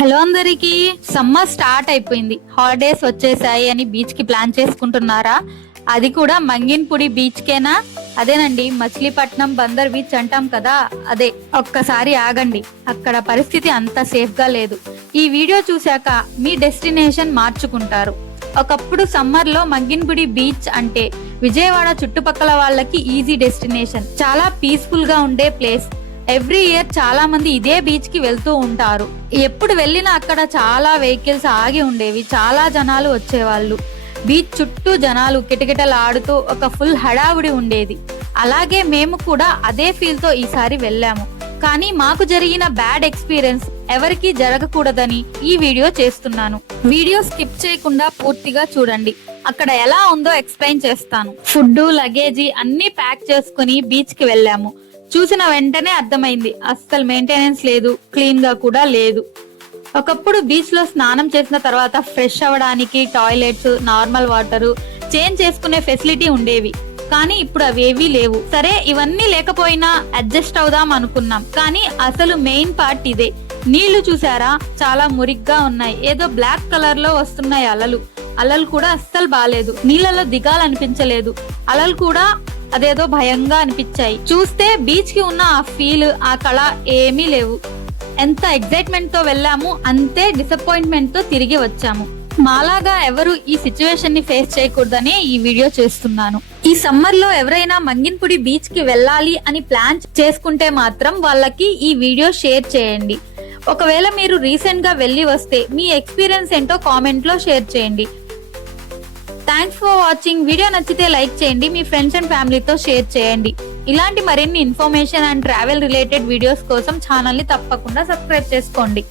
Hello అందరికి, summer start అయిపోయింది. Holidays వచ్చేసాయి అని బీచ్ కి ప్లాన్ చేసుకుంటున్నారా? అది కూడా మంగిన్పుడి బీచ్ కేనా? అదేనండి, మచిలీపట్నం బందర్ బీచ్ అంటాం కదా, అదే. ఒక్కసారి ఆగండి, అక్కడ పరిస్థితి అంత సేఫ్ గా లేదు. ఈ వీడియో చూశాక మీ డెస్టినేషన్ మార్చుకుంటారు. ఒకప్పుడు సమ్మర్ లో మంగిన్పుడి బీచ్ అంటే విజయవాడ చుట్టుపక్కల వాళ్ళకి ఈజీ డెస్టినేషన్. చాలా పీస్ఫుల్ గా ఉండే ప్లేస్. ఎవ్రీ ఇయర్ చాలా మంది ఇదే బీచ్ కి వెళ్తూ ఉంటారు. ఎప్పుడు వెళ్ళినా అక్కడ చాలా వెహికల్స్ ఆగి ఉండేవి, చాలా జనాలు వచ్చేవాళ్ళు. బీచ్ చుట్టూ జనాలు కిటకిటలాడుతూ ఒక ఫుల్ హడావుడి ఉండేది. అలాగే మేము కూడా అదే ఫీల్ తో ఈసారి వెళ్ళాము. కానీ మాకు జరిగిన బ్యాడ్ ఎక్స్పీరియన్స్ ఎవరికి జరగకూడదని ఈ వీడియో చేస్తున్నాను. వీడియో స్కిప్ చేయకుండా పూర్తిగా చూడండి. అక్కడ ఎలా ఉందో ఎక్స్ప్లెయిన్ చేస్తాను. ఫుడ్, లగేజీ అన్ని ప్యాక్ చేసుకుని బీచ్ కి వెళ్ళాము. చూసిన వెంటనే అర్థమైంది, అస్సలు మెయింటెనెన్స్ లేదు, క్లీన్ గా కూడా లేదు. ఒకప్పుడు బీచ్ లో స్నానం చేసిన తర్వాత ఫ్రెష్ అవ్వడానికి టాయిలెట్స్, నార్మల్ వాటర్ చేంజ్ చేసుకునే ఫెసిలిటీ ఉండేవి. కానీ ఇప్పుడు అవేవీ లేవు. సరే, ఇవన్నీ లేకపోయినా అడ్జస్ట్ అవుదాం అనుకున్నాం. కానీ అసలు మెయిన్ పార్ట్ ఇదే. నీళ్లు చూసారా, చాలా మురిగ్గా ఉన్నాయి. ఏదో బ్లాక్ కలర్ లో వస్తున్నాయి అలలు కూడా అస్సలు బాలేదు. నీళ్లలో దిగాలనిపించలేదు. అలలు కూడా అదేదో భయంగా అనిపించాయి. చూస్తే బీచ్ కి ఉన్న ఆ ఫీల్, ఆ కళ ఏమీ లేవు. ఎంత ఎక్సైట్మెంట్ తో వెళ్ళాము, అంతే డిసప్పాయింట్మెంట్ తో తిరిగి వచ్చాము. మాలాగా ఎవరు ఈ సిచ్యువేషన్ ని ఫేస్ చేయకూడదని ఈ వీడియో చేస్తున్నాను. ఈ సమ్మర్ లో ఎవరైనా మంగిన్పుడి బీచ్ కి వెళ్ళాలి అని ప్లాన్ చేసుకుంటే మాత్రం వాళ్ళకి ఈ వీడియో షేర్ చేయండి. ఒకవేళ మీరు రీసెంట్ గా వెళ్ళి వస్తే మీ ఎక్స్పీరియన్స్ ఏంటో కామెంట్ లో షేర్ చేయండి. Thanks for watching. వీడియో నచ్చితే లైక్ చేయండి, మీ ఫ్రెండ్స్ అండ్ ఫ్యామిలీతో షేర్ చేయండి. ఇలాంటి మరిన్ని information and travel related videos కోసం ఛానల్ ని తప్పకుండా సబ్స్క్రైబ్ చేసుకోండి.